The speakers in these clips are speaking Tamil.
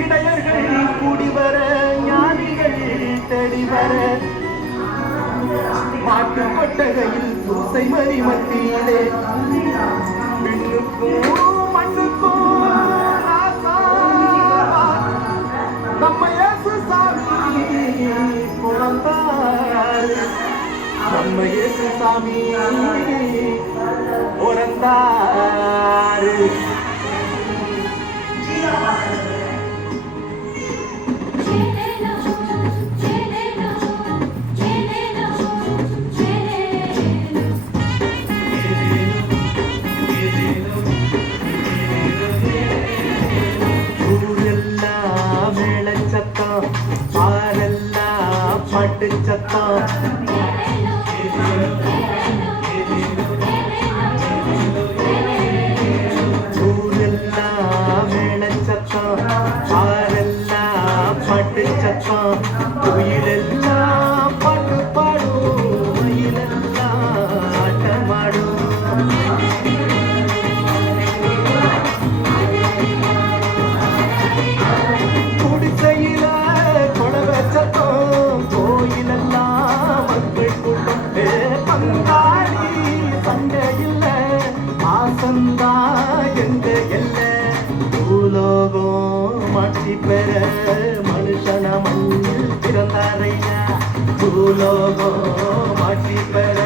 இடையர்கள் கூடிவர ஞானிகள் தேடிவர மாட்டு கொட்டகையில் தூசை மறி மத்தியிலே விண்ணுக்கும் மண்ணுக்கும் நம்ம இயேசு சாமி பிறந்தாரு. நம்ம இயேசு சாமி பிறந்தாரு. பாட்டு சத்தம் ஊரெல்லாம் மேள சத்தம் ஆரெல்லாம் பாட்டு சத்தம் குயிலெல்லாம் பாட்டு பாடும் மயிலெல்லாம் ஆட்டமாடும் குடிசையில கொடவ சத்தம் கோயிலெல்லாம் மக்கள் கூட்டம் பங்காளி சண்டை இல்ல ஆசந்தா எங்க எல்ல பூலோகம் மாற்றி பெற மனுஷன மண்ணில் பிறந்தாரையா. பூலோகம் மாற்றி பெற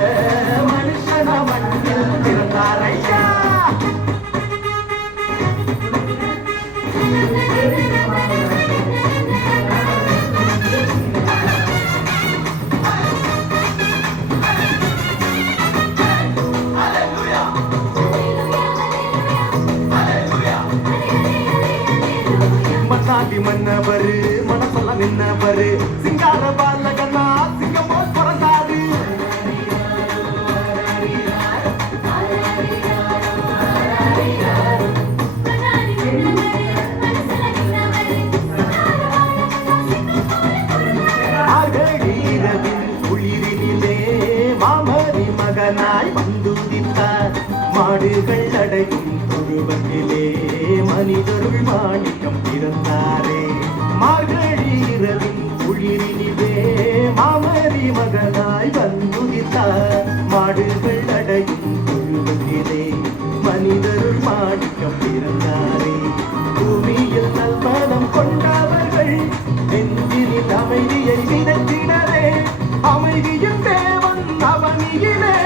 மனுஷன மண்ணில் பிறந்தாரையா. மன்னாடி மன்னவரு மனசெல்லாம் நின்னவரு சிங்கார பாலகனா சிங்கம் போல் பிறந்தாரு. ஆர்கீரவின் குளிரினிலே மாமரி மகனாய் வந்துதித்தார். மாடுகள் அடையும் தொழுவத்திலே மனிதருள் மாணிக்கம் பிறந்தாரே. மார்கழீரவின் குளிரினிலே மாமரி மகனாய் வந்துதித்தார். மாடுகள் அடையும் தொழுவத்திலே மனிதருள் மாணிக்கம் பிறந்தாரே. பூமியில் நல்மனம் கொண்டவர்கள் நெஞ்சினில் அமைதியை விதைத்திடரே. அமைதியின் தேவன் அவனியிலே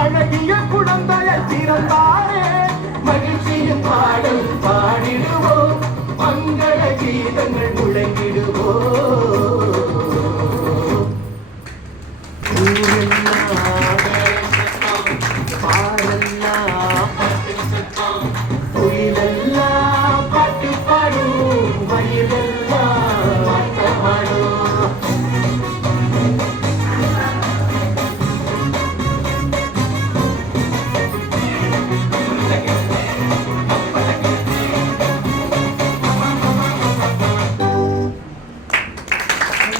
அழகிய குழந்தையை பிறந்தாரே. மகிழ்ச்சியின் பாடல் பாடிடுவோம், மங்கள கீதங்கள் முழங்கிடுவோம். குயிலெல்லாம் பாட்டு பாடும் மயிலெல்லாம்